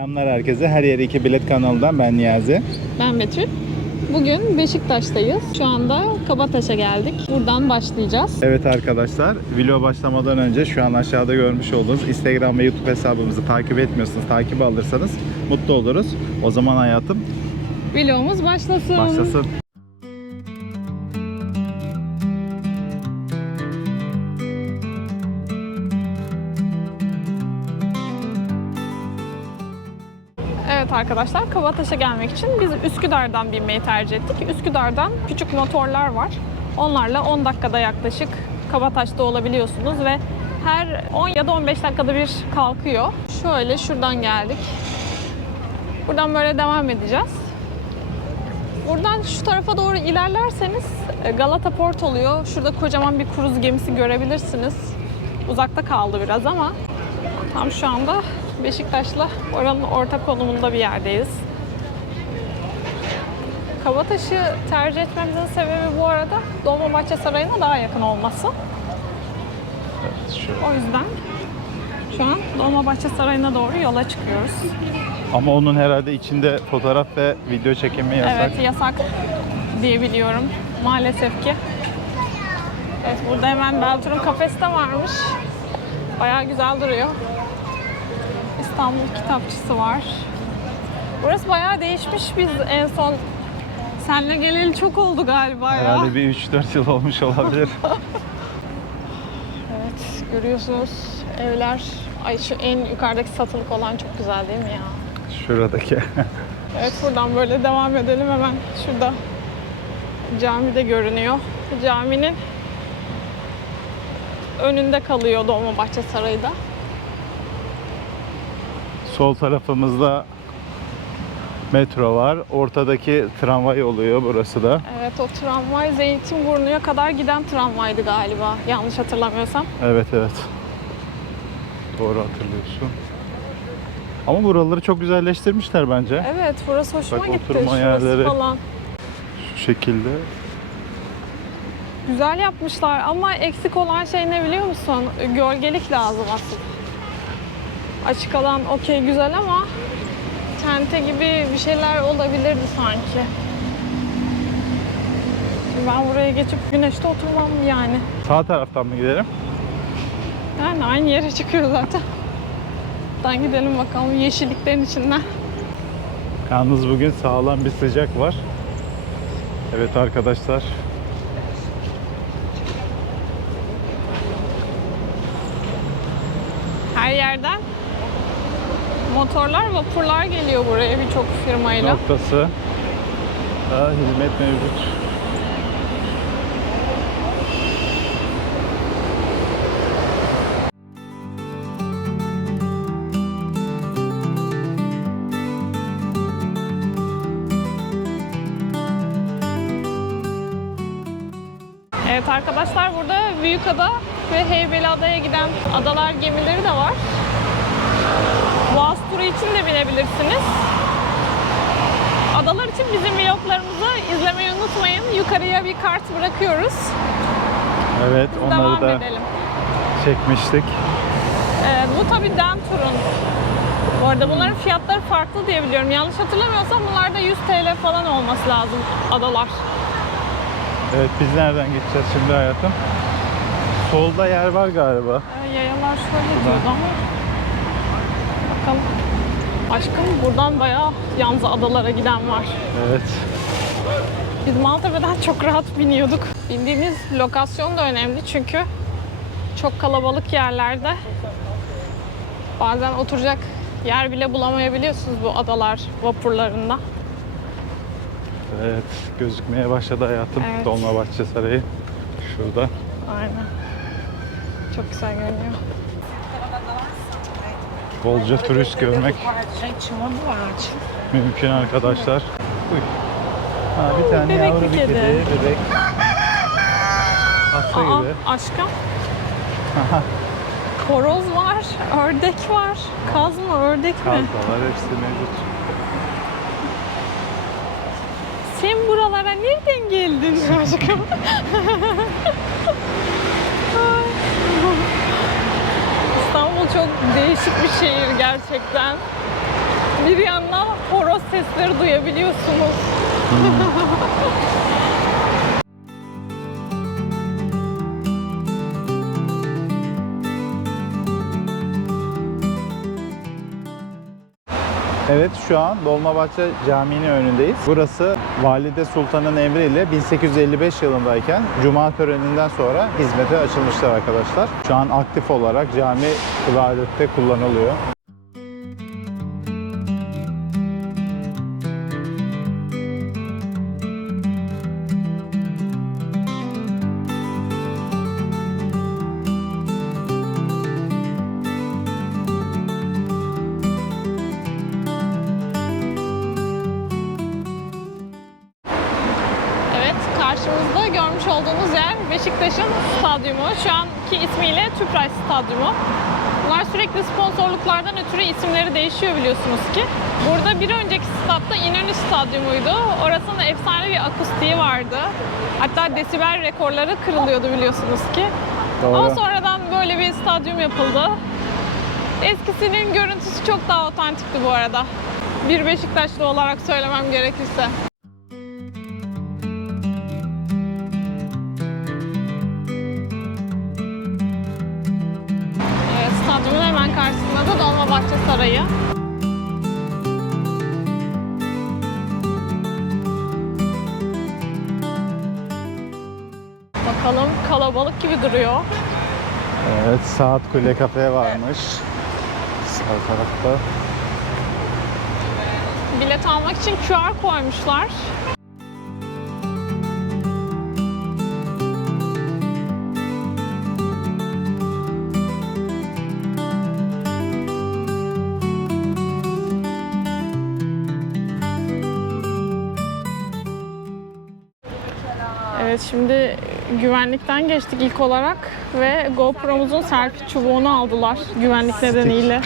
Selamlar herkese. Her Yere 2 Bilet kanalından ben Niyazi. Ben Betül. Bugün Beşiktaş'tayız. Şu anda Kabataş'a geldik. Buradan başlayacağız. Evet arkadaşlar, video başlamadan önce şu an aşağıda görmüş olduğunuz Instagram ve YouTube hesabımızı takip etmiyorsanız, takip alırsanız mutlu oluruz. O zaman hayatım Vlogumuz başlasın. başlasın. Evet arkadaşlar, Kabataş'a gelmek için biz Üsküdar'dan binmeyi tercih ettik. Üsküdar'dan küçük motorlar var. Onlarla 10 dakikada yaklaşık Kabataş'ta olabiliyorsunuz ve her 10 ya da 15 dakikada bir kalkıyor. Şöyle şuradan geldik. Buradan böyle devam edeceğiz. Buradan şu tarafa doğru ilerlerseniz Galata Port oluyor. Şurada kocaman bir kruz gemisi görebilirsiniz. Uzakta kaldı biraz ama tam şu anda Beşiktaş'la oranın orta konumunda bir yerdeyiz. Kabataş'ı tercih etmemizin sebebi bu arada Dolmabahçe Sarayı'na daha yakın olması. Evet, O yüzden şu an Dolmabahçe Sarayı'na doğru yola çıkıyoruz. Ama onun herhalde içinde fotoğraf ve video çekimi yasak. Evet, yasak diye biliyorum maalesef ki. Evet, burada hemen Beltur'un kafesi de varmış. Bayağı güzel duruyor. İstanbul Kitapçısı var. Burası bayağı değişmiş. Biz en son seninle geleli çok oldu galiba ya. Herhalde bir 3-4 yıl olmuş olabilir. Evet, görüyorsunuz evler. Ay, şu en yukarıdaki satılık olan çok güzel değil mi ya? Şuradaki. Evet, buradan böyle devam edelim. Hemen şurada cami de görünüyor. Caminin önünde kalıyor Dolmabahçe Sarayı da. Sol tarafımızda metro var. Ortadaki tramvay oluyor burası da. Evet, o tramvay Zeytinburnu'ya kadar giden tramvaydı galiba. Yanlış hatırlamıyorsam. Evet. Doğru hatırlıyorsun. Ama buraları çok güzelleştirmişler bence. Evet, burası hoşuma Bak, gitti. oturma Şurası yerleri. falan. Şu şekilde. Güzel yapmışlar ama eksik olan şey ne biliyor musun? Gölgelik lazım asıl. Açık alan okey güzel ama tente gibi bir şeyler olabilirdi sanki. Şimdi ben buraya geçip güneşte oturmam yani. Sağ taraftan mı gidelim? Yani aynı yere çıkıyor zaten. Buradan gidelim bakalım yeşilliklerin içinden. Yalnız bugün sağlam bir sıcak var. Evet arkadaşlar. Her yerden motorlar, vapurlar geliyor buraya birçok firmayla. Noktası. Daha hizmet mevcut. Evet arkadaşlar, burada Büyükada ve Heybeliada'ya giden adalar gemileri de var. Boğaz turu için de binebilirsiniz. Adalar için bizim vloglarımızı izlemeyi unutmayın. Yukarıya bir kart bırakıyoruz. Evet, Biz onları devam da edelim. çekmiştik. Bu tabii den turun. Bu arada bunların fiyatları farklı diye biliyorum. Yanlış hatırlamıyorsam bunlarda 100 TL falan olması lazım adalar. Evet, biz nereden gideceğiz şimdi hayatım? Solda yer var galiba. Yayalar şöyle diyordu ama. Bakalım. Aşkım, buradan bayağı yalnız adalara giden var. Evet. Biz Maltepe'den çok rahat biniyorduk. Bindiğiniz lokasyon da önemli çünkü çok kalabalık yerlerde bazen oturacak yer bile bulamayabiliyorsunuz bu adalar vapurlarında. Evet, gözükmeye başladı hayatım. Evet. Dolmabahçe Sarayı. Şurada. Aynen. Çok güzel görünüyor. Bolca turist görmek mümkün arkadaşlar. Uy. Ha, bir tane Bebek yavru bir bir kedi. kedi, bebek. Hasta Aa, gibi. aşkım. Horoz var, ördek var. Kaz mı, ördek mi? Kazmalar hepsi mevcut. Sen buralara nereden geldin aşkım? İstanbul çok değişik bir şehir gerçekten. Bir yandan horoz sesleri duyabiliyorsunuz. Evet, şu an Dolmabahçe Camii'nin önündeyiz. Burası Valide Sultan'ın emriyle 1855 yılındayken Cuma töreninden sonra hizmete açılmışlar arkadaşlar. Şu an aktif olarak cami ibadette kullanılıyor. Evet, karşımızda görmüş olduğunuz yer Beşiktaş'ın stadyumu. Şu anki ismiyle Tüpraş Stadyumu. Bunlar sürekli sponsorluklardan ötürü isimleri değişiyor biliyorsunuz ki. Burada bir önceki statta İnönü Stadyumuydu. Orasının efsane bir akustiği vardı. Hatta desibel rekorları kırılıyordu biliyorsunuz ki. Doğru. Ama sonradan böyle bir stadyum yapıldı. Eskisinin görüntüsü çok daha otantikti bu arada. Bir Beşiktaşlı olarak söylemem gerekirse. Evet, stadyumun hemen karşısında da Dolmabahçe Sarayı. Bakalım, kalabalık gibi duruyor. Evet, Saat Kule Kafe varmış. Sağ tarafta. Bilet almak için QR koymuşlar. Evet, şimdi güvenlikten geçtik ilk olarak ve GoPro'muzun selfie çubuğunu aldılar güvenlik nedeniyle.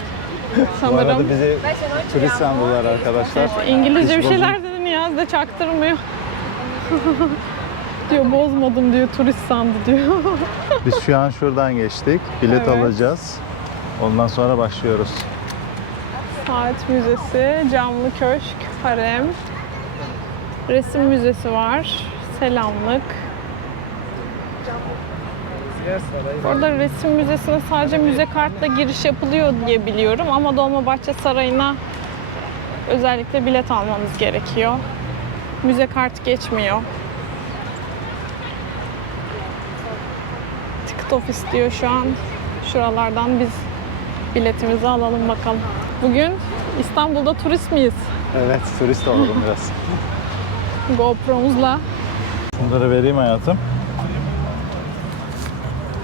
Bu arada Sanırım. bizi turist sandılar arkadaşlar. Evet, İngilizce bir Hiç şeyler dedi Niyazi de çaktırmıyor. Diyor bozmadım diyor, turist sandı diyor. Biz şu an şuradan geçtik. Bilet Evet. alacağız. Ondan sonra başlıyoruz. Saat Müzesi, Camlı Köşk, Harem, Resim Müzesi var, selamlık. Bu arada Resim Müzesi'ne sadece müze kartla giriş yapılıyor diye biliyorum ama Dolmabahçe Sarayı'na özellikle bilet almanız gerekiyor. Müze kart geçmiyor. Ticket Office diyor şu an. Şuralardan biz biletimizi alalım bakalım. Bugün İstanbul'da turist miyiz? Evet, turist olalım biraz. GoPro'muzla. Bunları vereyim hayatım.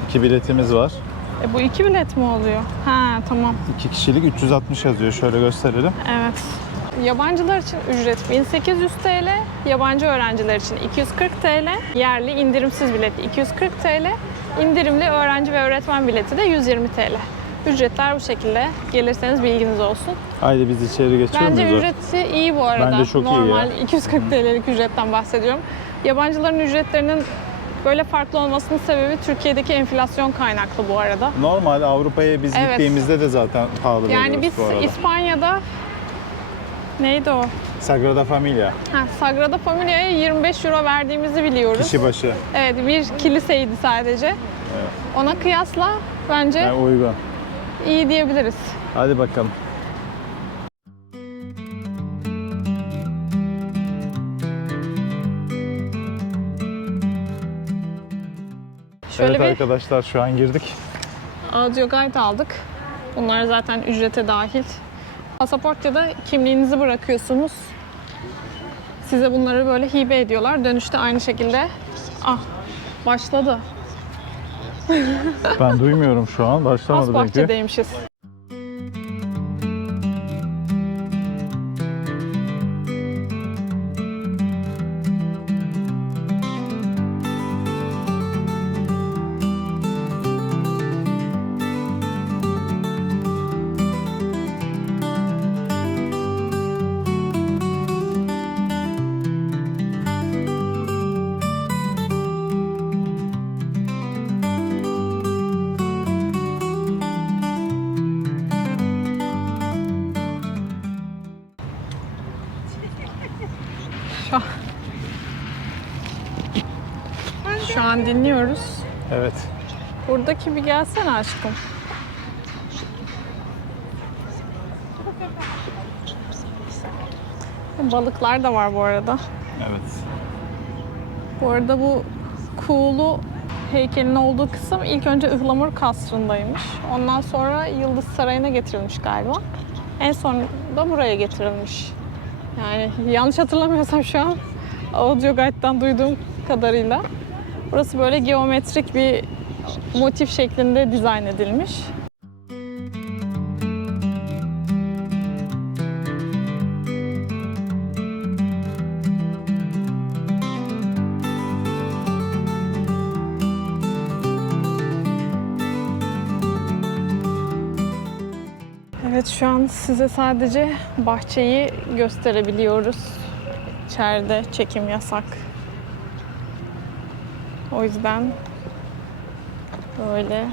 2 biletimiz var. Bu 2 bilet mi oluyor? Ha tamam. 2 kişilik 360 yazıyor. Şöyle gösterelim. Evet. Yabancılar için ücret 1800 TL, yabancı öğrenciler için 240 TL, yerli indirimsiz bileti 240 TL, indirimli öğrenci ve öğretmen bileti de 120 TL. Ücretler bu şekilde. Gelirseniz bilginiz olsun. Haydi biz içeri geçiyor Bence muyuz? ücreti iyi bu arada. Bence çok iyi ya. Normal 240 TL'lik ücretten bahsediyorum. Yabancıların ücretlerinin böyle farklı olmasının sebebi Türkiye'deki enflasyon kaynaklı bu arada. Normal Avrupa'ya biz Evet. gittiğimizde de zaten pahalı Yani veriyoruz biz bu arada. İspanya'da neydi o? Sagrada Familia. Sagrada Familia'ya 25 euro verdiğimizi biliyoruz. Kişi başı. Evet, bir kiliseydi sadece. Evet. Ona kıyasla bence Yani uygun. iyi diyebiliriz. Hadi bakalım. Şöyle Evet bir arkadaşlar şu an girdik. audio guide aldık. Bunlar zaten ücrete dahil. Pasaport ya da kimliğinizi bırakıyorsunuz. Size bunları böyle hibe ediyorlar. Dönüşte aynı şekilde başladı. Ben duymuyorum şu an. Başlamadı Has belki. bahçedeymişiz. Şu an dinliyoruz. Evet. Buradaki bir gelsene aşkım. Balıklar da var bu arada. Evet. Bu arada bu Kuğulu heykelin olduğu kısım ilk önce Ihlamur Kasrı'ndaymış. Ondan sonra Yıldız Sarayı'na getirilmiş galiba. En son da buraya getirilmiş. Yani yanlış hatırlamıyorsam şu an Audio Guide'dan duyduğum kadarıyla. Burası böyle geometrik bir motif şeklinde dizayn edilmiş. Evet, şu an size sadece bahçeyi gösterebiliyoruz. İçeride çekim yasak. O yüzden böyle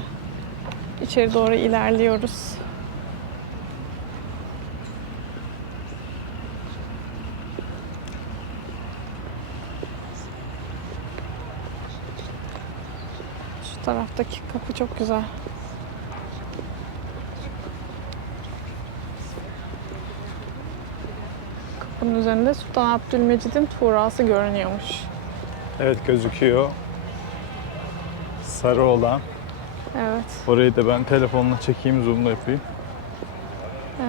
içeri doğru ilerliyoruz. Şu taraftaki kapı çok güzel. Bunun üzerinde Sultan Abdülmecid'in tuğrası görünüyormuş. Evet, gözüküyor. Sarı olan. Evet, Orayı da ben telefonla çekeyim, zoomla yapayım.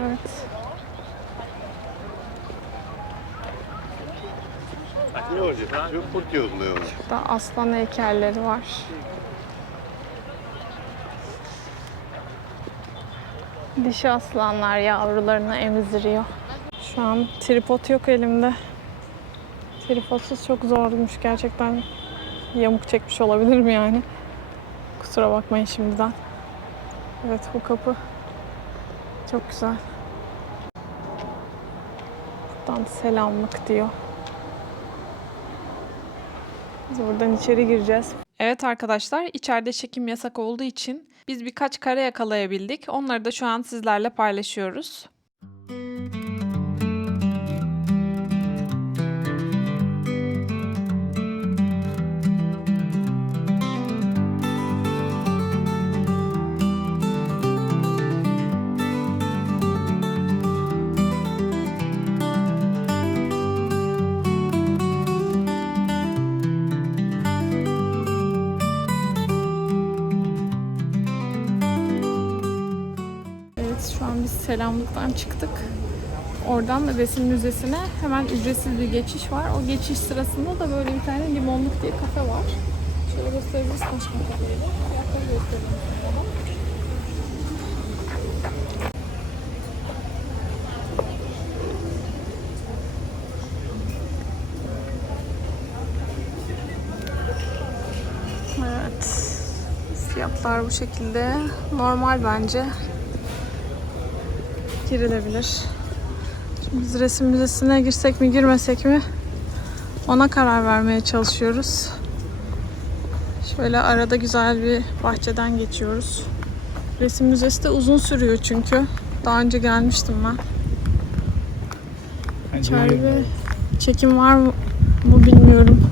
evet. Burada aslan heykelleri var. Dişi aslanlar yavrularını emziriyor. Şu an tripod yok elimde. Tripodsuz çok zormuş gerçekten. Yamuk çekmiş olabilirim yani. Kusura bakmayın şimdiden. Evet, bu kapı çok güzel. Buradan selamlık diyor. Biz buradan içeri gireceğiz. Evet arkadaşlar, içeride çekim yasak olduğu için biz birkaç kare yakalayabildik. Onları da şu an sizlerle paylaşıyoruz. Şu an biz selamlıktan çıktık. Oradan resim müzesine hemen ücretsiz bir geçiş var. O geçiş sırasında da böyle bir tane limonluk diye kafe var. Şöyle gösterebiliriz başka kafeyi. Fiyatları gösterelim sana. Evet. Fiyatlar bu şekilde. Normal bence. Girilebilir. Şimdi biz resim müzesine girsek mi girmesek mi ona karar vermeye çalışıyoruz. Şöyle arada güzel bir bahçeden geçiyoruz. Resim müzesi de uzun sürüyor çünkü. Daha önce gelmiştim ben. İçeride çekim var mı bilmiyorum.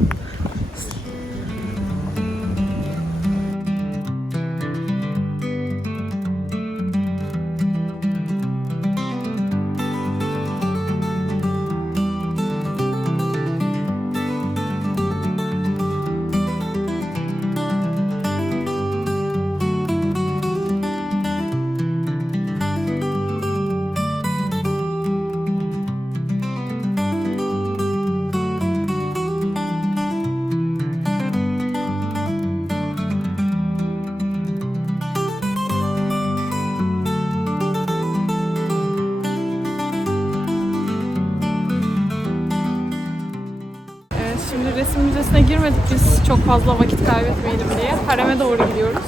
Şimdi resim müzesine girmedik biz çok fazla vakit kaybetmeyelim diye. Harem'e doğru gidiyoruz.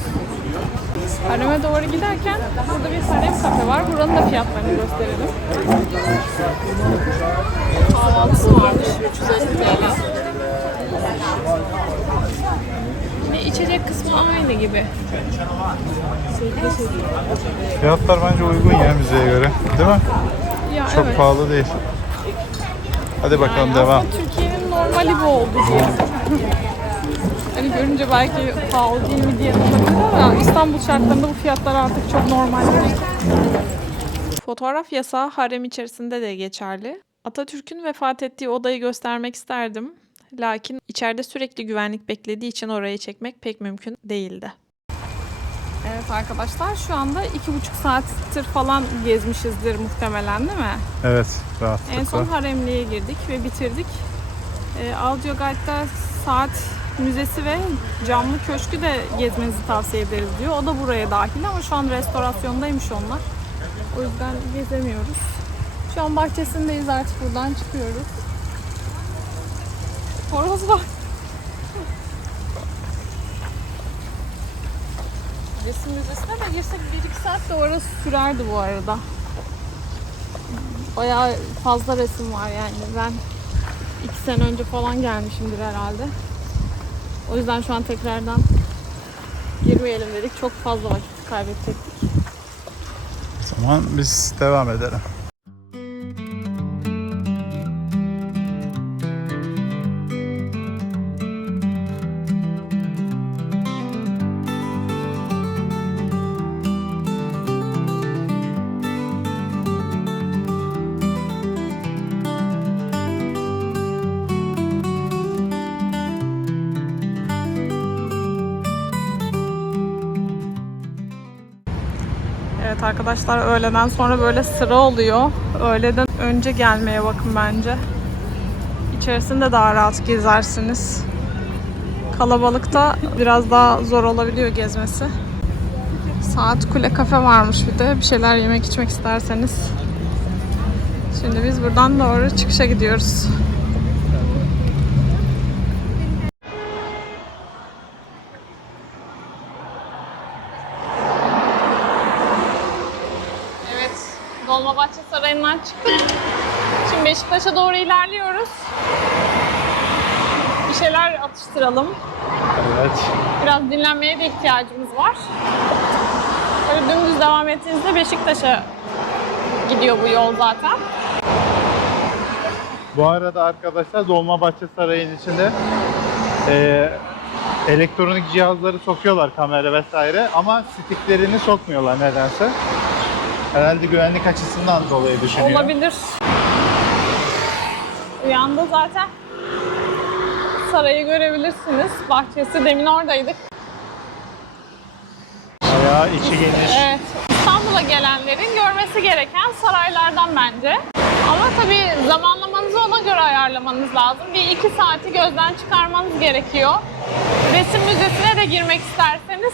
Harem'e doğru giderken burada bir harem kafe var. Buranın da fiyatlarını gösterelim. Kahvaltısı varmış 350 TL. Yine içecek kısmı aynı gibi. Fiyatlar bence uygun ya müzeye göre. Değil mi? Ya Çok evet. pahalı değil. Hadi bakalım Yani devam. aslında Türkiye'nin Malibu oldu diye. Hani görünce belki pahalı değil mi diye olabilir ama İstanbul şartlarında bu fiyatlar artık çok normal. Fotoğraf yasağı harem içerisinde de geçerli. Atatürk'ün vefat ettiği odayı göstermek isterdim. Lakin içeride sürekli güvenlik beklediği için orayı çekmek pek mümkün değildi. Evet arkadaşlar, şu anda 2,5 saattir falan gezmişizdir muhtemelen, değil mi? Evet, rahatlıkla. En son Haremli'ye girdik ve bitirdik. Audio Guide'da saat müzesi ve camlı köşkü de gezmenizi tavsiye ederiz diyor. O da buraya dahil ama şu an restorasyondaymış onlar. O yüzden gezemiyoruz. Şu an bahçesindeyiz, artık buradan çıkıyoruz. Horoz var. Resim müzesine de girsek 1-2 saat de orası sürerdi bu arada. Bayağı fazla resim var yani. Ben 2 sene önce falan gelmişimdir herhalde. O yüzden şu an tekrardan girmeyelim dedik. Çok fazla vakit kaybedecektik. O zaman biz devam edelim. Evet arkadaşlar, öğleden sonra böyle sıra oluyor. Öğleden önce gelmeye bakın bence. İçerisinde daha rahat gezersiniz. Kalabalıkta biraz daha zor olabiliyor gezmesi. Saat Kule kafe varmış bir de. Bir şeyler yemek içmek isterseniz. Şimdi biz buradan doğru çıkışa gidiyoruz. Dolmabahçe Sarayı'ndan çıktık. Şimdi Beşiktaş'a doğru ilerliyoruz. Bir şeyler atıştıralım. Evet. Biraz dinlenmeye de ihtiyacımız var. Böyle dümdüz devam ettiğinizde Beşiktaş'a gidiyor bu yol zaten. Bu arada arkadaşlar Dolmabahçe Sarayı'nın içinde elektronik cihazları sokuyorlar, kamera vesaire, ama sticklerini sokmuyorlar nedense. Herhalde güvenlik açısından dolayı düşünüyor. Olabilir. Uyanda zaten sarayı görebilirsiniz. Bahçesi, demin oradaydık. Bayağı içi geniş. Evet. İstanbul'a gelenlerin görmesi gereken saraylardan bence. Ama tabii zamanlamanızı ona göre ayarlamanız lazım. Bir 2 saati gözden çıkarmanız gerekiyor. Resim müzesine de girmek isterseniz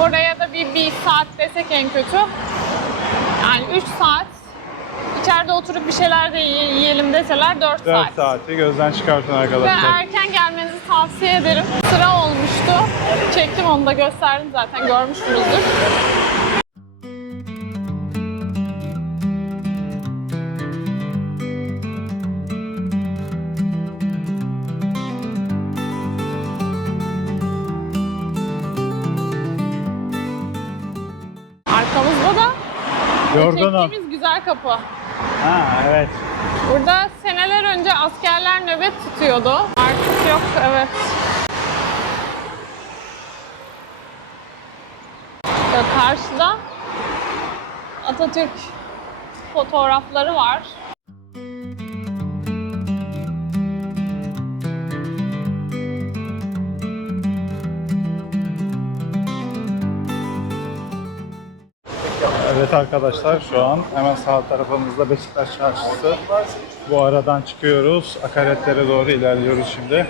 oraya da bir saat desek en kötü. Yani 3 saat. İçeride oturup bir şeyler de yiyelim deseler 4 saat. 4 saati gözden çıkartın Ve arkadaşlar. erken gelmenizi tavsiye ederim. Sıra olmuştu. Çektim, onu da gösterdim zaten, görmüşsünüzdür. Arkamızda da Yorgunum. çektiğimiz güzel kapı. Ha evet. Burada seneler önce askerler nöbet tutuyordu. Artık yok, evet. Ve karşıda Atatürk fotoğrafları var. Evet arkadaşlar, şu an hemen sağ tarafımızda Beşiktaş Çarşısı. Bu aradan çıkıyoruz. Akaretlere doğru ilerliyoruz şimdi.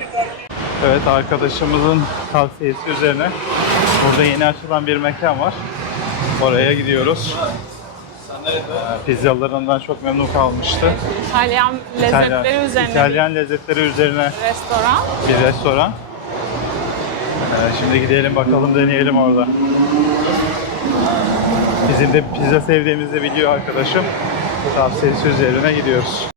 Evet, arkadaşımızın tavsiyesi üzerine burada yeni açılan bir mekan var. Oraya gidiyoruz. Pizzalarından çok memnun kalmıştı. İtalyan lezzetleri üzerine İtalyan lezzetleri üzerine bir restoran. bir restoran. Şimdi gidelim bakalım, deneyelim orada. Bizim de pizza sevdiğimizi biliyor arkadaşım. Tavsiyesi üzerine gidiyoruz.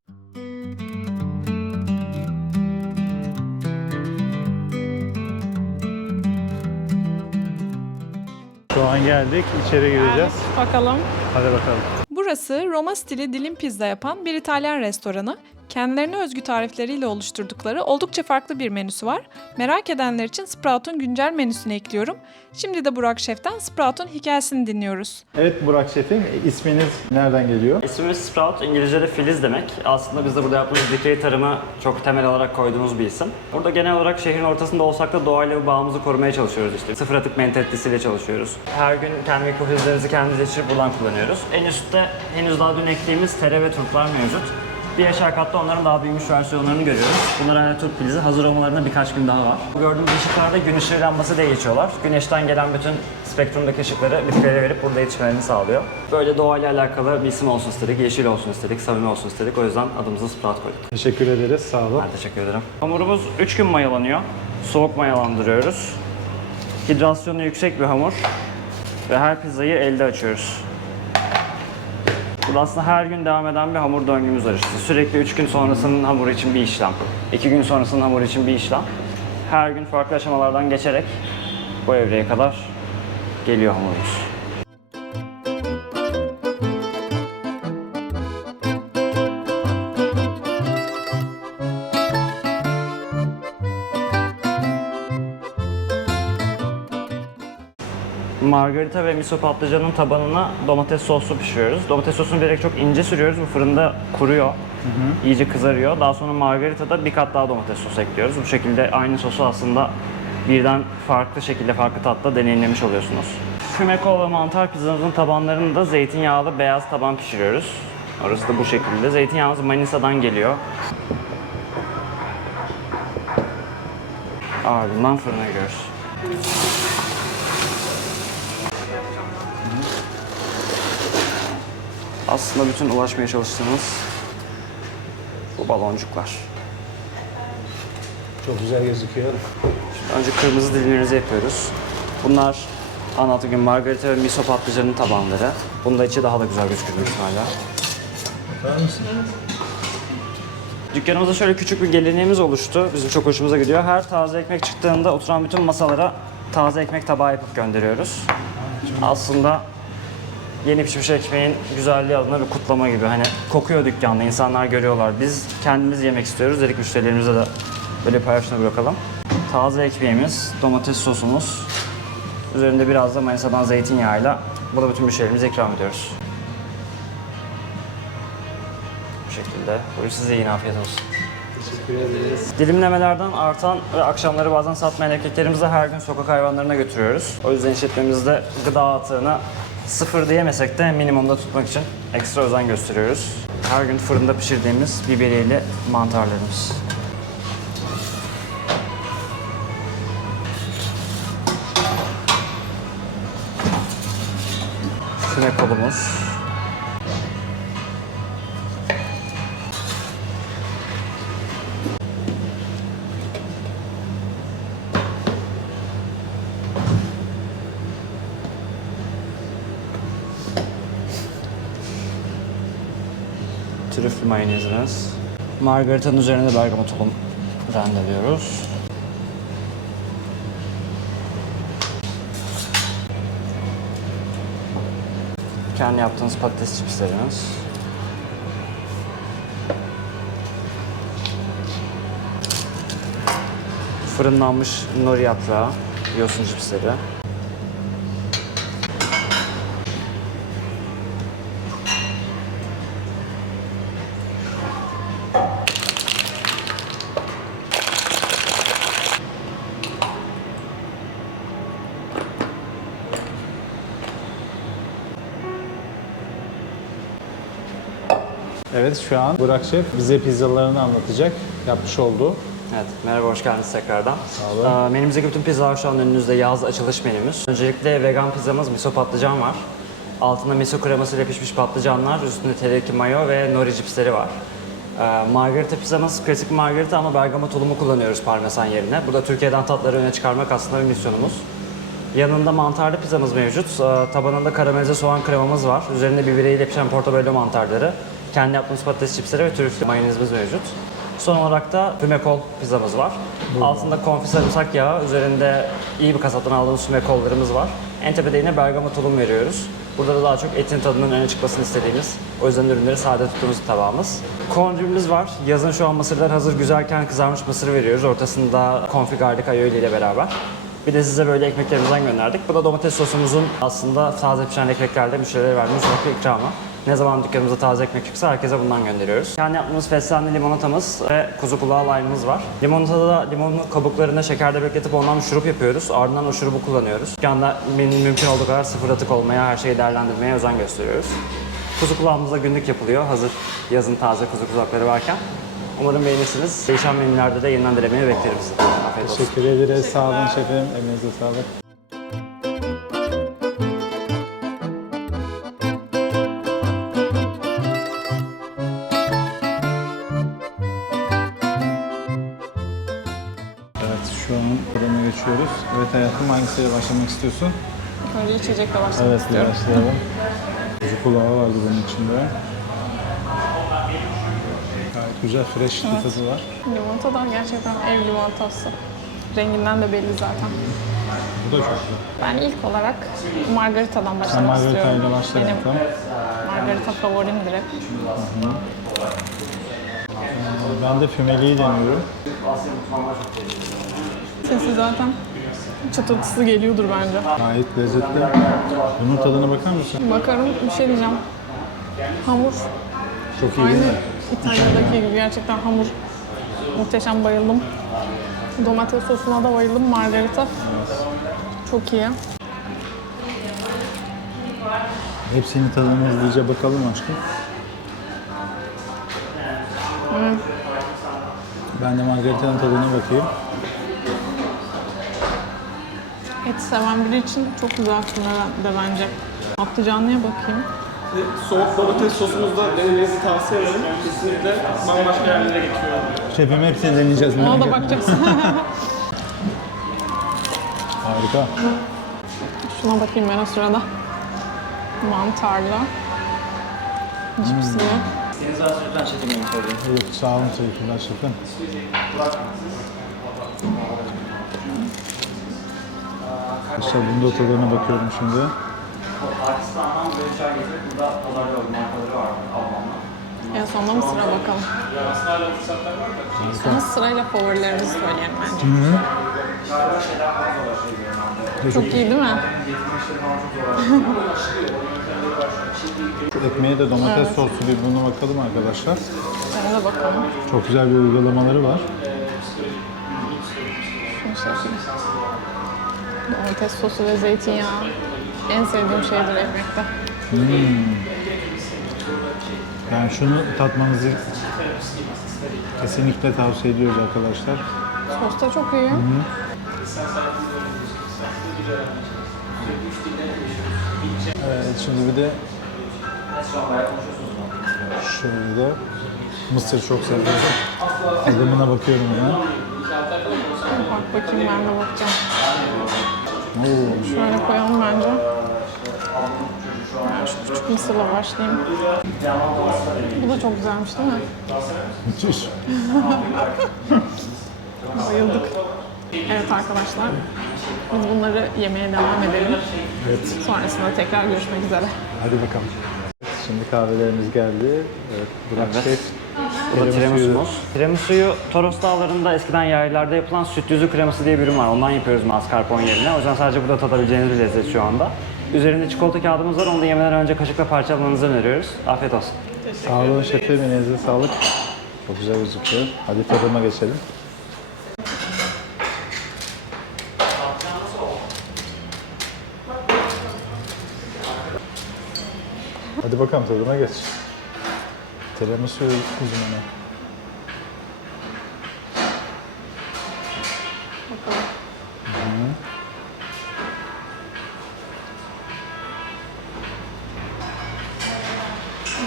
Şu an geldik, içeri gireceğiz. Evet, bakalım. Hadi bakalım. Burası Roma stili dilim pizza yapan bir İtalyan restoranı. Kendilerine özgü tarifleriyle oluşturdukları oldukça farklı bir menüsü var. Merak edenler için Sprout'un güncel menüsünü ekliyorum. Şimdi de Burak Şef'ten Sprout'un hikayesini dinliyoruz. Evet Burak Şef'im, isminiz nereden geliyor? İsmimiz Sprout, İngilizce'de filiz demek. Aslında biz de burada yaptığımız dikey tarımı çok temel olarak koyduğumuz bir isim. Burada genel olarak şehrin ortasında olsak da doğayla bağımızı korumaya çalışıyoruz işte. Sıfır atık mentalitesiyle çalışıyoruz. Her gün kendi mikrofilizlerimizi kendimiz yetiştirip buradan kullanıyoruz. En üstte henüz daha dün ektiğimiz tere ve turplar mevcut. Bir aşağı katta onların daha büyümüş versiyonlarını görüyoruz. Bunlar hani turp filizi, hazır olmalarına birkaç gün daha var. Gördüğümüz ışıklarda gün ışığı lambası diye geçiyorlar. Güneşten gelen bütün spektrumdaki ışıkları bitkilere verip burada yetişmelerini sağlıyor. Böyle doğayla alakalı bir isim olsun istedik, yeşil olsun istedik, samimi olsun istedik. O yüzden adımızı Sprout koyduk. Teşekkür ederiz, sağ olun. Ben teşekkür ederim. Hamurumuz 3 gün mayalanıyor. Soğuk mayalandırıyoruz. Hidrasyonu yüksek bir hamur. Ve her pizzayı elde açıyoruz. Burada aslında her gün devam eden bir hamur döngümüz var işte. Sürekli 3 gün sonrasının hamuru için bir işlem. 2 gün sonrasının hamuru için bir işlem. Her gün farklı aşamalardan geçerek bu evreye kadar geliyor hamurumuz. Margarita ve miso patlıcanın tabanına domates soslu pişiriyoruz. Domates sosunu bilerek çok ince sürüyoruz. Bu fırında kuruyor. İyice kızarıyor. Daha sonra margaritada bir kat daha domates sosu ekliyoruz. Bu şekilde aynı sosu aslında birden farklı şekilde, farklı tatta deneyimlemiş oluyorsunuz. Fümekol ve mantar pizzamızın tabanlarını da zeytinyağlı beyaz taban pişiriyoruz. Orası da bu şekilde. Zeytinyağımız Manisa'dan geliyor. Ardından fırına giriyoruz. Aslında bütün ulaşmaya çalıştığımız bu baloncuklar. Çok güzel gözüküyor. Şimdi önce kırmızı dilimlerimizi yapıyoruz. Bunlar anlattığım gibi margarita ve miso patlıcanın tabanları. Bunda içi daha da güzel gözükür büyük ihtimalle. Bakar mısın? Dükkanımızda şöyle küçük bir geleneğimiz oluştu. Bizim çok hoşumuza gidiyor. Her taze ekmek çıktığında oturan bütün masalara taze ekmek tabağı yapıp gönderiyoruz. Aslında yeni pişmiş ekmeğin güzelliği adına bir kutlama gibi. Hani kokuyor dükkanda, insanlar görüyorlar. Biz kendimiz yemek istiyoruz. Dedik müşterilerimize de böyle paylaşımda bırakalım. Taze ekmeğimiz, domates sosumuz. Üzerinde biraz da Manisa'dan zeytinyağıyla bunu bütün müşterilerimize ikram ediyoruz. Bu şekilde. Buyurun size iyi afiyet olsun. Teşekkür ederiz. Dilimlemelerden artan ve akşamları bazen satmayan ekmeklerimizi her gün sokak hayvanlarına götürüyoruz. O yüzden işletmemizde gıda atığını sıfır diyemesek de minimumda tutmak için ekstra özen gösteriyoruz. Her gün fırında pişirdiğimiz biberiyeli mantarlarımız. Füme kolumuz. Trüflü mayonezimiz. Margaritanın üzerine de bergamot tulum rendeliyoruz. Kendi yaptığımız patates çipslerimiz. Fırınlanmış nori yaprağı, yosun çipsleri. Evet, şu an Burak Şef bize pizzalarını anlatacak, yapmış olduğu. Evet, merhaba, hoş geldiniz tekrardan. Sağ olun. Menümüzdeki bütün pizzalar şu an önünüzde, yaz açılış menümüz. Öncelikle vegan pizzamız, miso patlıcan var. Altında miso kremasıyla pişmiş patlıcanlar, üstünde teriyaki mayo ve nori cipsleri var. Margarita pizzamız klasik margarita ama bergamot tulumu kullanıyoruz parmesan yerine. Burada Türkiye'den tatları öne çıkarmak aslında bir misyonumuz. Yanında mantarlı pizzamız mevcut. Tabanında karamelize soğan kremamız var. Üzerinde biberiyle pişen portobello mantarları. Kendi yaptığımız patates çipsleri ve trüflü mayonezimiz mevcut. Son olarak da fümekol pizzamız var. Altında konfi sarımsak yağı, üzerinde iyi bir kasaptan aldığımız fümekollarımız var. En tepede yine bergamot tulum veriyoruz. Burada da daha çok etin tadının öne çıkmasını istediğimiz, o yüzden ürünleri sade tuttuğumuz tabağımız. Kondimimiz var. Yazın şu an mısırlar hazır güzelken kızarmış mısır veriyoruz. Ortasında konfi garlic aioli ile beraber. Bir de size böyle ekmeklerimizden gönderdik. Bu da domates sosumuzun aslında taze pişen ekmeklerle müşterilere verdiğimiz bir ikramı. Ne zaman dükkanımıza taze ekmek çıksa herkese bundan gönderiyoruz. Kendi yaptığımız fesleğenli limonatamız ve kuzu kulağı lime'ımız var. Limonatada da limonun kabuklarını şekerde bekletip ondan bir şurup yapıyoruz. Ardından o şurubu kullanıyoruz. Dükkanda mümkün olduğu kadar sıfır atık olmaya, her şeyi değerlendirmeye özen gösteriyoruz. Kuzu kulağımız da günlük yapılıyor. Hazır yazın taze kuzu kulakları varken. Umarım beğenirsiniz. Değişen menülerde de yeniden denemeye beklerim sizi. Afiyet olsun. Teşekkür ederiz. Sağ olun şefim. Emeğinize sağlık. Evet, şu an fırına geçiyoruz. Evet hayatım, hangisiyle başlamak istiyorsun? Önce içecekle başlamak Evet, istiyorum. başlayalım. Kuzu kulağı vardı bunun içinde. Gayet güzel, fresh bir tadı var. Limonata da gerçekten ev limonatası. Renginden de belli zaten. Bu da çok güzel. Ben ilk olarak margarita'dan Sen başlamak margarita istiyorum. ile başla Benim bakalım. margarita favorimdir hep. Ben de fümeliyi deniyorum. Sesi zaten çıtırtısı geliyordur bence. Gayet lezzetli. Bunun tadına bakar mısın? Bakarım, bir şey diyeceğim. Hamur Çok iyi aynı değil mi? İtalya'daki gibi gerçekten hamur. Muhteşem, bayıldım. Domates sosuna da bayıldım. Margarita çok iyi. Hepsinin tadına hızlıca bakalım aşkım. Ben de margaritanın tadına bakayım. Et seven biri için çok güzel de bence. Patlıcanlıya bakayım. Soğuk domates sosumuzu da denemenizi tavsiye ederim. Kesinlikle bambaşka yerlere getiriyor. Şefim hepsini deneyeceğiz. Ona merak da etme. bakacağız. Harika. Şuna bakayım ben o sırada. Mantarlı. Cipsli. Evet, sağ olun teşekkürler şefim. Arkadaşlar bunun da tadına bakıyorum şimdi. Pakistan'dan böyle çay getirip burada pazarda markaları var Almanlar. En sonunda mısıra bakalım. Sonra sırayla favorilerimizi söyleyelim bence. Çok iyi değil mi? Şu ekmeğe de domates soslu bir buna bakalım arkadaşlar. Ona da bakalım. Çok güzel bir uygulamaları var. Şunu şey yapayım. Domates sosu ve zeytinyağı. En sevdiğim şeydir ekmekte. Yani şunu tatmanızı kesinlikle tavsiye ediyoruz arkadaşlar. Sos da çok iyi. Evet, şimdi bir de şöyle de mısır çok seviyorum. Tadımına bakıyorum ben. Bak bakayım, ben de bakacağım. Oo, Şöyle koyalım bence. Ben şu küçük mısırla başlayayım. Bu da çok güzelmiş değil mi? müthiş. Bayıldık. Evet arkadaşlar, biz bunları yemeye devam edelim. Evet, Sonrasında tekrar görüşmek üzere. hadi bakalım. Şimdi kahvelerimiz geldi. Evet, Burak Evet. Şef. Bu da Tiramisu'yu- tiramisu'muz. Tiramisu'yu Toros Dağları'nda eskiden yerlerde yapılan süt yüzü kreması diye bir ürün var. Ondan yapıyoruz mascarpone yerine. O yüzden sadece burada tadabileceğiniz bir lezzet şu anda. Üzerinde çikolata kağıdımız var. Onu da yemeden önce kaşıkla parçalamanızı öneriyoruz. Afiyet olsun. Sağ olun şefim, elinize sağlık. Çok güzel gözüküyor. Hadi tadıma geçelim. Hadi bakalım tadıma geç. Tiramisu uzmanı. Bakalım.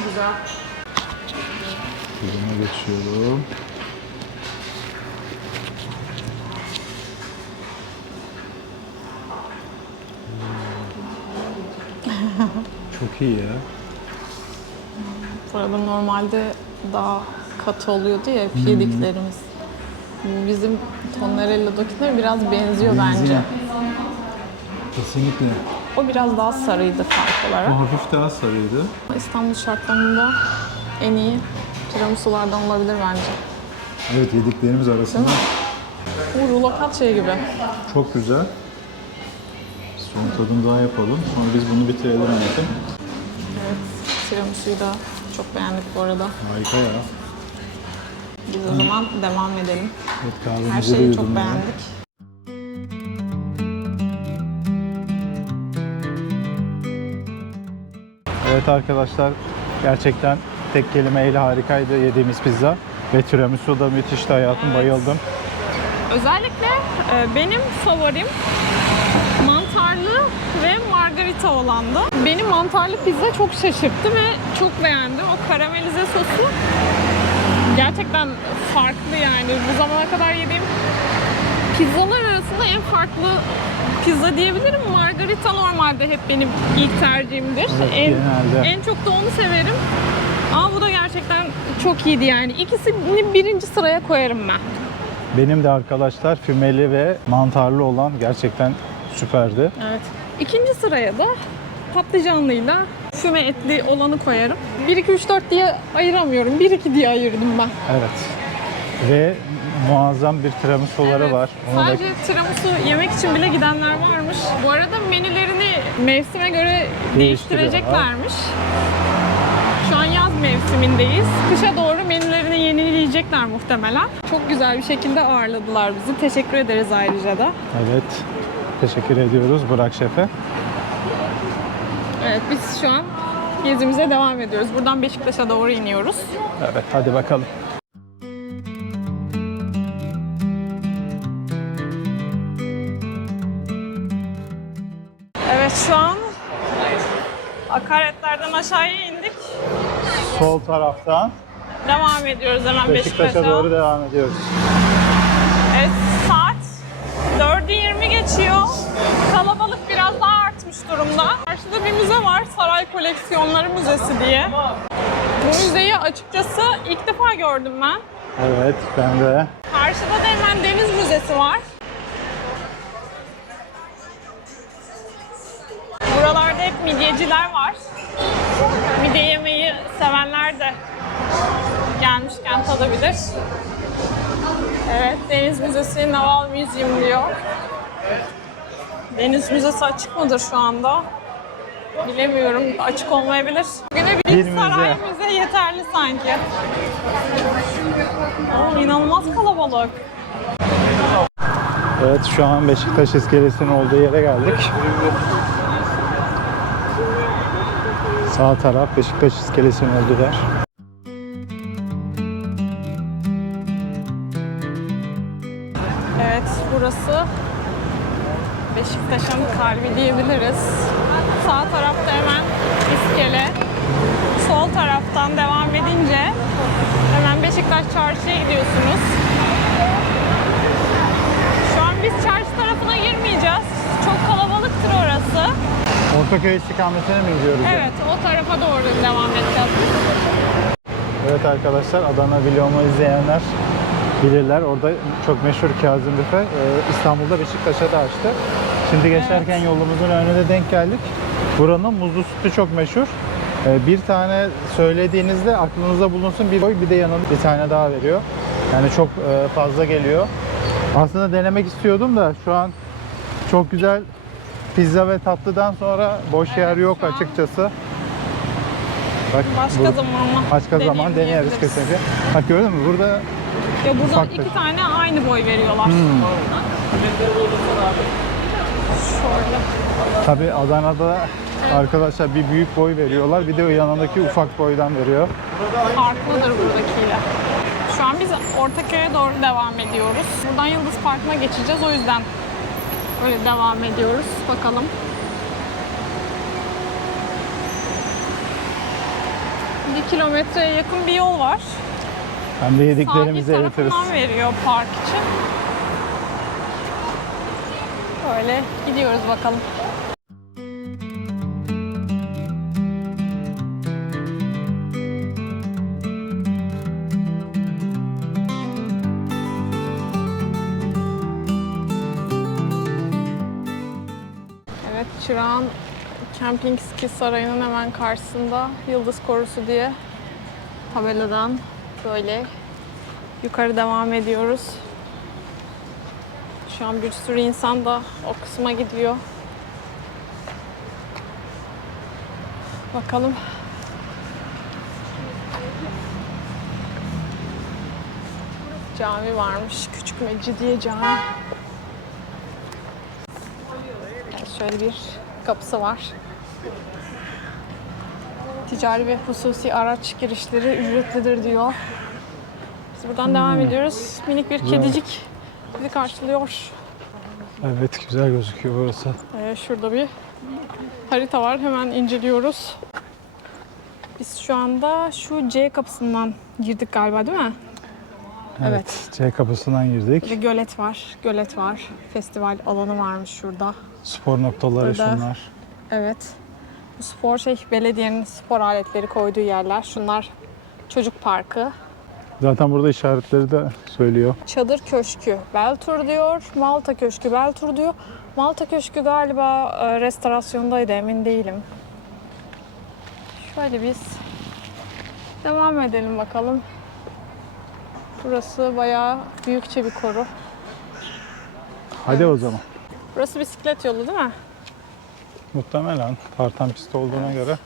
Güzel. Tadıma geçiyorum. Çok iyi ya. Burada normalde daha katı oluyordu ya yediklerimiz. Bu bizim Tonarello'dakine biraz benziyor bence. Kesinlikle. O biraz daha sarıydı fark olarak. Bu hafif daha sarıydı. İstanbul şartlarında en iyi tiramisulardan olabilir bence. Evet, yediklerimiz arasında Bu rulo şey gibi. çok güzel. Son tadım daha yapalım. Sonra biz bunu bitirelim dedim. Evet, tiramisu'yu da çok beğendik bu arada. Harika ya. Biz o zaman devam edelim. Evet, kahvemizi Her şeyi duydum çok ben. beğendik. Evet arkadaşlar, gerçekten tek kelimeyle harikaydı yediğimiz pizza. Ve tiramisu da müthişti hayatım, bayıldım. Özellikle benim favorim mantarlı ve margarita olandı. Beni mantarlı pizza çok şaşırttı ve çok beğendim. O karamelize sosu gerçekten farklı yani. Bu zamana kadar yediğim pizzalar arasında en farklı pizza diyebilirim. Margarita normalde hep benim ilk tercihimdir. Evet, genelde. En çok da onu severim. Ama bu da gerçekten çok iyiydi yani. İkisini birinci sıraya koyarım ben. Benim de arkadaşlar fümeli ve mantarlı olan gerçekten süperdi. Evet. İkinci sıraya da patlıcanlıyla füme etli olanı koyarım. 1, 2, 3, 4 diye ayıramıyorum. 1, 2 diye ayırdım ben. Evet. Ve muazzam bir tiramisuları var. Onu da Sadece tiramisu yemek için bile gidenler varmış. Bu arada menülerini mevsime göre değiştireceklermiş. Şu an yaz mevsimindeyiz. Kışa doğru menülerini yenileyecekler muhtemelen. Çok güzel bir şekilde ağırladılar bizi. Teşekkür ederiz ayrıca da. Evet. Teşekkür ediyoruz Burak Şef'e. Evet, biz şu an gezimize devam ediyoruz. Buradan Beşiktaş'a doğru iniyoruz. Evet, hadi bakalım. Evet, şu an akaretlerden aşağıya indik. Sol taraftan Devam ediyoruz hemen Beşiktaş'a Beşiktaş'a. doğru devam ediyoruz. Evet, saat 4'ü 20 geçiyor. Kalabalık biraz daha artmış durumda. Karşıda bir müze var, Saray Koleksiyonları Müzesi diye. Bu müzeyi açıkçası ilk defa gördüm ben. Evet, ben de. Karşıda da hemen Deniz Müzesi var. Buralarda hep midyeciler var. Midye yemeği sevenler de gelmişken tadabilir. Evet, Deniz Müzesi Naval Museum diyor. Deniz Müzesi açık mıdır şu anda? Bilemiyorum, açık olmayabilir. Bugüne Bir bir müze. saray müze yeterli sanki. Oo, inanılmaz kalabalık. Evet, şu an Beşiktaş iskelesinin olduğu yere geldik. Sağ taraf Beşiktaş iskelesinin olduğu yer. Evet, burası Beşiktaş'ın kalbi diyebiliriz. Sağ tarafta hemen iskele. Sol taraftan devam edince hemen Beşiktaş Çarşı'ya gidiyorsunuz. Şu an biz çarşı tarafına girmeyeceğiz. Çok kalabalıktır orası. Ortaköy istikametine mi gidiyoruz? Evet, o tarafa doğru devam edeceğiz. Evet arkadaşlar, Adana vlogumu izleyenler bilirler. Orada çok meşhur Kazım Büfe İstanbul'da Beşiktaş'a da açtı. Şimdi geçerken yolumuzun önüne denk geldik. Buranın muzlu sütü çok meşhur. Bir tane söylediğinizde aklınıza bulunsun bir boy, bir de yanında bir tane daha veriyor. Yani çok fazla geliyor. Aslında denemek istiyordum da şu an çok güzel pizza ve tatlıdan sonra boş yer yok şu an açıkçası. Bak, Başka zaman başka zaman deneriz deneyimleyebiliriz. kesinlikle. Bak gördün mü? Burada Ya buradan Ufak da. 2 tane aynı boy veriyorlar. Şöyle. tabii Adana'da arkadaşlar bir büyük boy veriyorlar. Bir de o yanındaki ufak boydan veriyor. Farklıdır buradakiyle. Şu an biz Ortaköy'e doğru devam ediyoruz. Buradan Yıldız Parkı'na geçeceğiz. O yüzden öyle devam ediyoruz. Bakalım. Bir kilometreye yakın bir yol var. Hem de Sahil yediklerimizi eritiriz. tarafından veriyor park için. Böyle gidiyoruz bakalım. Evet, Çırağan Kempinski Sarayı'nın hemen karşısında Yıldız Korusu diye tabeladan böyle yukarı devam ediyoruz. Şu an bir sürü insan da o kısma gidiyor. Bakalım. Cami varmış. Küçük Mecidiye Cami. Yani şöyle bir kapısı var. Ticari ve hususi araç girişleri ücretlidir diyor. Biz buradan devam ediyoruz. Minik bir kedicik bizi karşılıyor. Evet, güzel gözüküyor burası. Şurada bir harita var. Hemen inceliyoruz. Biz şu anda şu C kapısından girdik galiba, değil mi? Evet. C kapısından girdik. Bir gölet var. Gölet var. Festival alanı varmış şurada. Spor noktaları Burada. şunlar. Evet. Bu spor belediyenin spor aletleri koyduğu yerler. Şunlar çocuk parkı. Zaten burada işaretleri de söylüyor. Çadır Köşkü Beltur diyor. Malta Köşkü Beltur diyor. Malta Köşkü galiba restorasyondaydı, emin değilim. Şöyle biz devam edelim bakalım. Burası bayağı büyükçe bir koru. Hadi o zaman. Burası bisiklet yolu değil mi? Muhtemelen tartan pisti olduğuna göre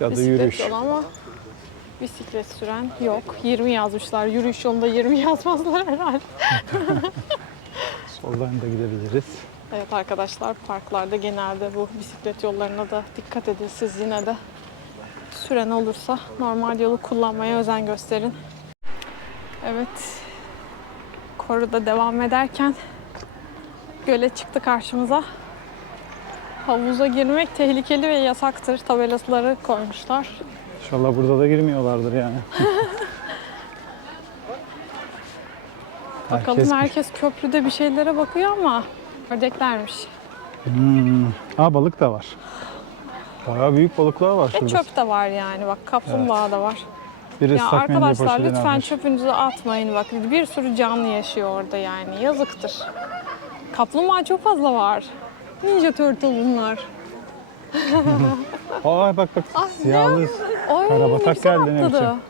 ya da Bisiklet yürüyüş. yolu ama bisiklet süren yok. 20 yazmışlar. Yürüyüş yolunda 20 yazmazlar herhalde. Soldan da gidebiliriz. Evet arkadaşlar, parklarda genelde bu bisiklet yollarına da dikkat edin. Siz yine de süren olursa normal yolu kullanmaya özen gösterin. Evet, koruda devam ederken gölet çıktı karşımıza. Havuza girmek tehlikeli ve yasaktır tabelaları koymuşlar. İnşallah burada da girmiyorlardır yani. Bakalım, herkes köprüde bir şeylere bakıyor ama ördeklermiş. Balık da var. Bayağı büyük balıklar var Ve şurada. çöp de var yani, bak kaplumbağa da var. Bir Ya ıslak mendil arkadaşlar poşetini lütfen almış. çöpünüzü atmayın, bak bir sürü canlı yaşıyor orada yani, yazıktır. Kaplumbağa çok fazla var. Ninja Turtle bunlar. Bak siyahlı Ay, karabatak ne güzel geldi ne atladı. biçim.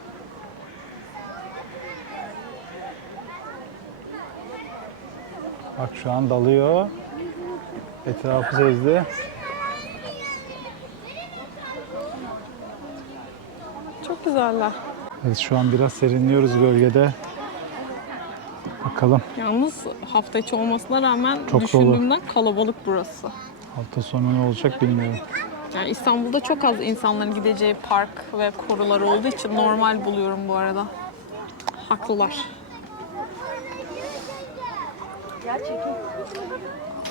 Bak şu an dalıyor. Etrafı sezdi. Çok güzeller. Evet, şu an biraz serinliyoruz gölgede. Bakalım Yalnız hafta içi olmasına rağmen Çok düşündüğümden kalabalık burası. hafta sonu ne olacak bilmiyorum. Yani İstanbul'da çok az insanların gideceği park ve korular olduğu için normal buluyorum bu arada. Haklılar.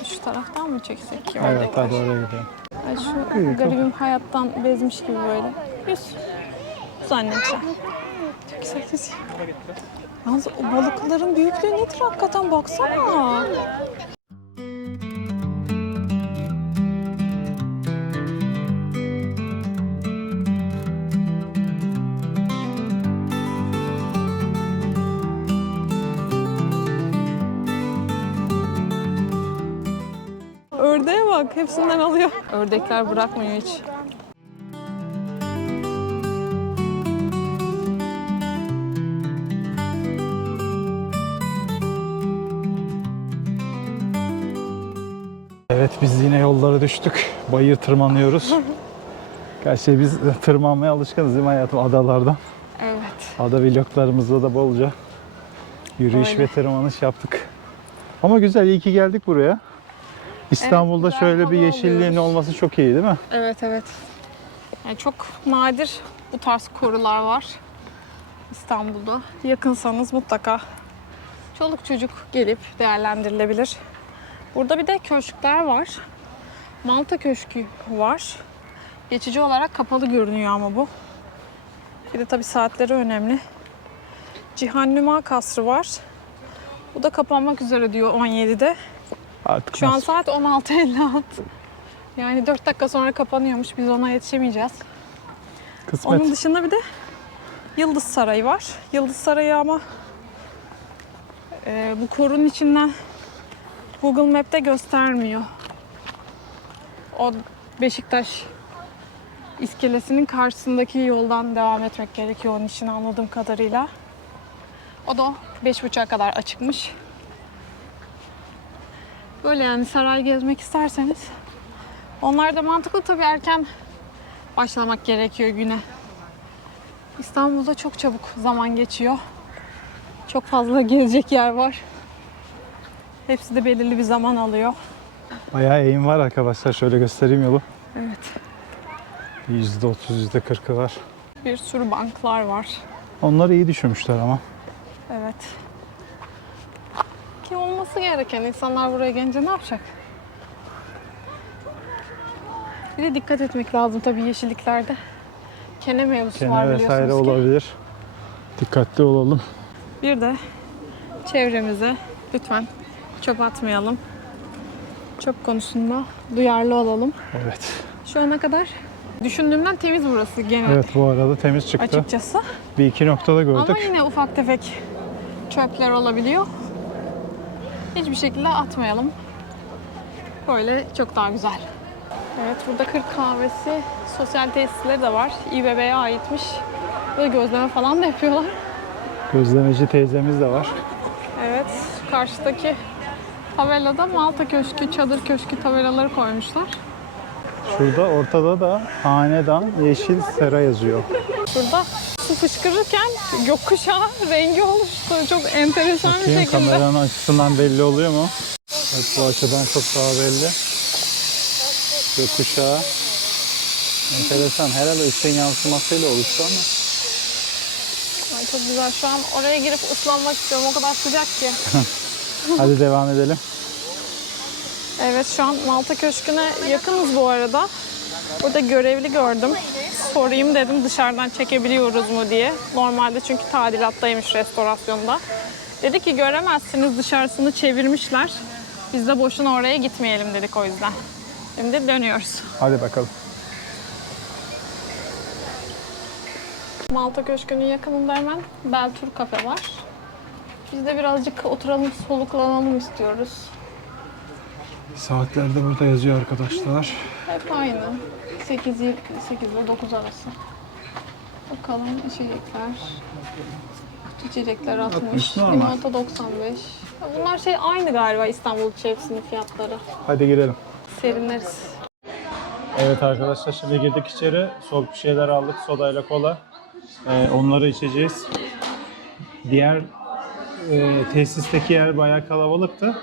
Şu taraftan mı çeksek ki? Evet, ördekler? hadi oraya gidelim. Ay, şu garibim hayattan bezmiş gibi böyle. Yüz. Yüz annem sen. Çok güzel yüzüyor. Yalnız o balıkların büyüklüğü nedir hakikaten, baksana. Ördeğe bak, hepsinden alıyor. Ördekler bırakmıyor hiç. Evet, biz yine yollara düştük. Bayır tırmanıyoruz. Gerçi biz tırmanmaya alışkınız değil mi hayatım, adalardan? Evet. Ada vloglarımızda da bolca yürüyüş Öyle. ve tırmanış yaptık. Ama güzel, iyi ki geldik buraya. İstanbul'da güzel şöyle bir hava yeşilliğin alıyoruz. olması çok iyi değil mi? Evet, evet. Yani çok nadir bu tarz korular var İstanbul'da. Yakınsanız mutlaka çoluk çocuk gelip değerlendirilebilir. Burada bir de köşkler var. Malta Köşkü var. Geçici olarak kapalı görünüyor ama bu. Bir de tabii saatleri önemli. Cihannüma Kasrı var. Bu da kapanmak üzere diyor 17'de. Artık Şu an nasıl? saat 16.56. Yani 4 dakika sonra kapanıyormuş. Biz ona yetişemeyeceğiz. Kısmet. Onun dışında bir de Yıldız Sarayı var. Yıldız Sarayı ama bu korunun içinden Google Map'te göstermiyor. O Beşiktaş iskelesinin karşısındaki yoldan devam etmek gerekiyor onun için anladığım kadarıyla. O da 5.30'a kadar açıkmış. Böyle yani saray gezmek isterseniz. Onlar da mantıklı tabii, erken başlamak gerekiyor güne. İstanbul'da çok çabuk zaman geçiyor. Çok fazla gezecek yer var. Hepsi de belirli bir zaman alıyor. Bayağı eğim var arkadaşlar. Şöyle göstereyim yolu. Evet. %30, %40'ı var. Bir sürü banklar var. Onları iyi düşünmüşler ama. Evet. Ki olması gereken, insanlar buraya gelince ne yapacak? Bir de dikkat etmek lazım tabii yeşilliklerde. Kene mevzusu var Kene biliyorsunuz vesaire ki. olabilir. Dikkatli olalım. Bir de çevremize lütfen çöp atmayalım. Çöp konusunda duyarlı olalım. Evet. Şu ana kadar düşündüğümden temiz burası genel Evet, bu arada temiz çıktı. açıkçası. Bir iki noktada gördük. Ama yine ufak tefek çöpler olabiliyor. Hiçbir şekilde atmayalım. Böyle çok daha güzel. Evet, burada 40 kahvesi, sosyal tesisleri de var. İBB'ye aitmiş. Böyle gözleme falan da yapıyorlar. Gözlemeci teyzemiz de var. Evet, karşıdaki tabelada Malta Köşkü, Çadır Köşkü tabelaları koymuşlar. Şurada ortada da Hanedan Yeşil Sera yazıyor. Burada su fışkırırken gökkuşağı rengi oluştu. Çok enteresan bir Bakayım şekilde. kameranın açısından belli oluyor mu? Evet, bu açıdan çok daha belli. Gökkuşağı. Enteresan. Herhalde ışığın yansımasıyla oluştu ama. Ay çok güzel. Şu an oraya girip ıslanmak istiyorum. O kadar sıcak ki. Hadi devam edelim. Evet, şu an Malta Köşkü'ne yakınız bu arada. Burada görevli gördüm. Sorayım dedim dışarıdan çekebiliyoruz mu diye. Normalde çünkü tadilattaymış restorasyonda. Dedi ki göremezsiniz, dışarısını çevirmişler. Biz de boşuna oraya gitmeyelim dedik o yüzden. Şimdi dönüyoruz. Hadi bakalım. Malta Köşkü'nün yakınında hemen Beltur Kafe var. Biz de birazcık oturalım, soluklanalım istiyoruz. Saatler de burada yazıyor arkadaşlar. Hep aynı. 8 ile 9 arası. Bakalım içecekler. İçecekler 60, 60 normal. limonata 95. Ya bunlar şey aynı galiba İstanbul hepsinin fiyatları. Hadi girelim. Serinleriz. Evet arkadaşlar, şimdi girdik içeri. Soğuk bir şeyler aldık. Sodayla kola. Onları içeceğiz. Diğer tesisteki yer bayağı kalabalıktı.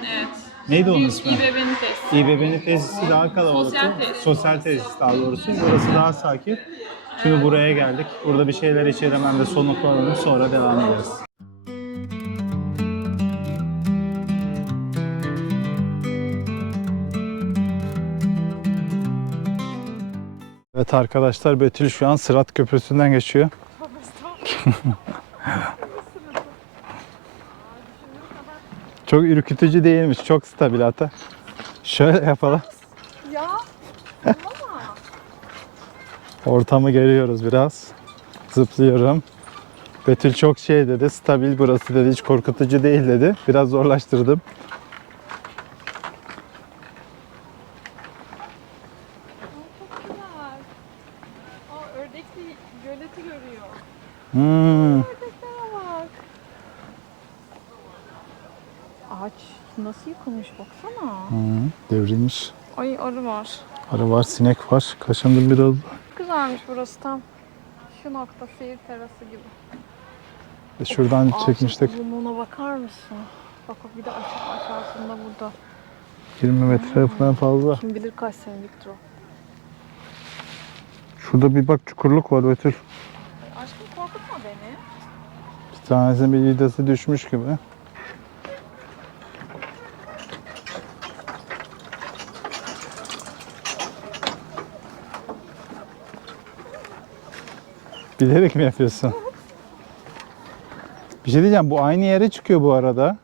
Evet. Neydi onun ismi? İBB'nin tesisi. İBB'nin tesisi daha kalabalıktı. Sosyal tesis. Sosyal tesis daha doğrusu. Burası daha sakin. Şimdi buraya geldik. Burada bir şeyler içelim, hem de soluklanalım, sonra devam ederiz. Evet arkadaşlar, Betül şu an Sırat Köprüsü'nden geçiyor. Çok ürkütücü değilmiş, çok stabil hatta. Şöyle yapalım. Ya Ortamı görüyoruz biraz. Zıplıyorum. Betül çok şey dedi, stabil burası dedi, hiç korkutucu değil dedi. Biraz zorlaştırdım. çok güzel. Aa, ördekli göleti görüyor. Hmm. Ördeklere bak. Ağaç nasıl yıkılmış baksana. Devrilmiş. Ay arı var. Arı var, sinek var. Kaşındım biraz. Güzelmiş burası tam. Şu nokta seyir terası gibi. Şuradan Ağaç çekmiştik. uzunluğuna bakar mısın? Bak bak, bir de aşağısında burada. 20 metre falan fazla. Kim bilir kaç seneliktir o. Şurada bir bak, çukurluk var Betül. Aşkım korkutma beni. Bir tanesinin bir vidası düşmüş gibi. Bilerek mi yapıyorsun? Bir şey diyeceğim, bu aynı yere çıkıyor bu arada.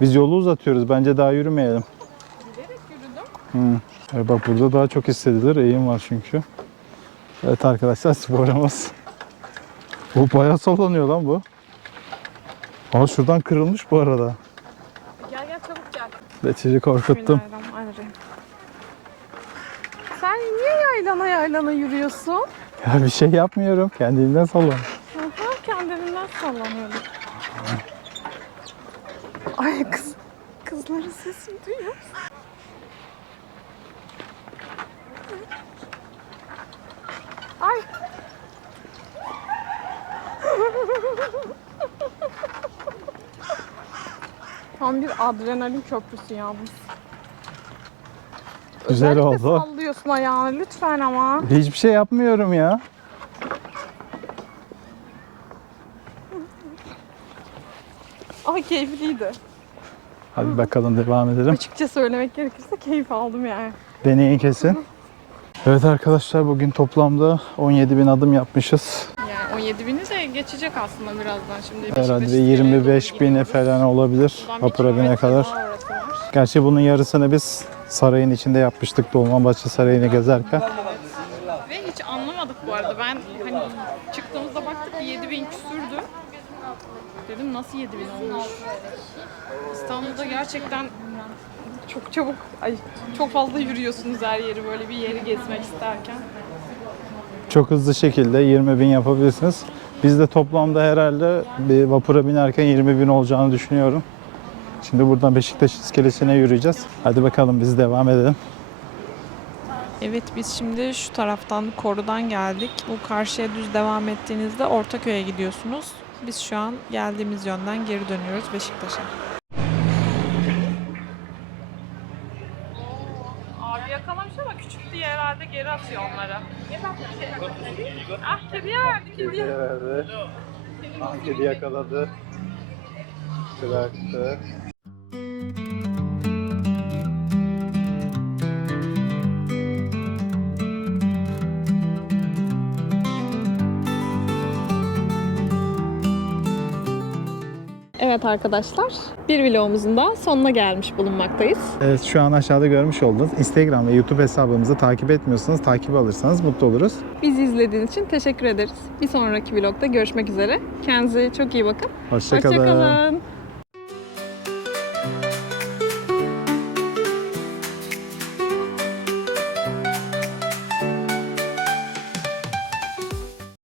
Biz yolu uzatıyoruz, bence daha yürümeyelim. Bilerek yürüdüm. Evet, bak burada daha çok hissedilir, eğim var çünkü. Evet arkadaşlar, sporumuz. Bu bayağı sallanıyor lan bu. Aa, şuradan kırılmış bu arada. Gel gel çabuk gel. Betül'ü korkuttum. Bismillahirrahmanirrahim. yaylana yürüyorsun? Ya bir şey yapmıyorum. Kendiliğinden sallan. Aha, kendiliğinden sallanıyordum. Ay kızların sesini duyuyor musun? Ay. Tam bir adrenalin köprüsü yalnız. Güzel Özellikle oldu. sallıyorsun ayağını lütfen ama. Hiçbir şey yapmıyorum ya. Ay keyifliydi. Hadi bakalım devam edelim. Açıkça söylemek gerekirse keyif aldım yani. Deneyin kesin. Evet arkadaşlar, bugün toplamda 17.000 adım yapmışız. Yani 17.000'i de geçecek aslında birazdan şimdi. Herhalde 25.000'e falan olabilir vapura binene kadar. Gerçi bunun yarısını biz sarayın içinde yapmıştık, Dolmabahçe Sarayı'nı gezerken. Ve hiç anlamadık bu arada. Ben hani çıktığımızda baktık 7.000 küsürdü. Dedim nasıl 7.000 olmuş? İstanbul'da gerçekten çok çabuk, çok fazla yürüyorsunuz her yeri böyle bir yeri gezmek isterken. Çok hızlı şekilde 20.000 yapabilirsiniz. Biz de toplamda herhalde bir vapura binerken 20.000 olacağını düşünüyorum. Şimdi buradan Beşiktaş iskelesine yürüyeceğiz. Hadi bakalım biz devam edelim. Evet, biz şimdi şu taraftan korudan geldik. Bu karşıya düz devam ettiğinizde Ortaköy'e gidiyorsunuz. Biz şu an geldiğimiz yönden geri dönüyoruz Beşiktaş'a. Abi yakalamış ama küçük diye herhalde geri atıyor onları. Ah kediye verdi kediye. Kedi yakaladı. Bıraktı. Evet arkadaşlar, bir vlogumuzun da sonuna gelmiş bulunmaktayız. Evet, şu an aşağıda görmüş olduğunuz Instagram ve YouTube hesabımızı takip etmiyorsanız takip alırsanız mutlu oluruz. Bizi izlediğiniz için teşekkür ederiz. Bir sonraki vlogda görüşmek üzere. Kendinize çok iyi bakın. Hoşça kalın. Hoşça kalın.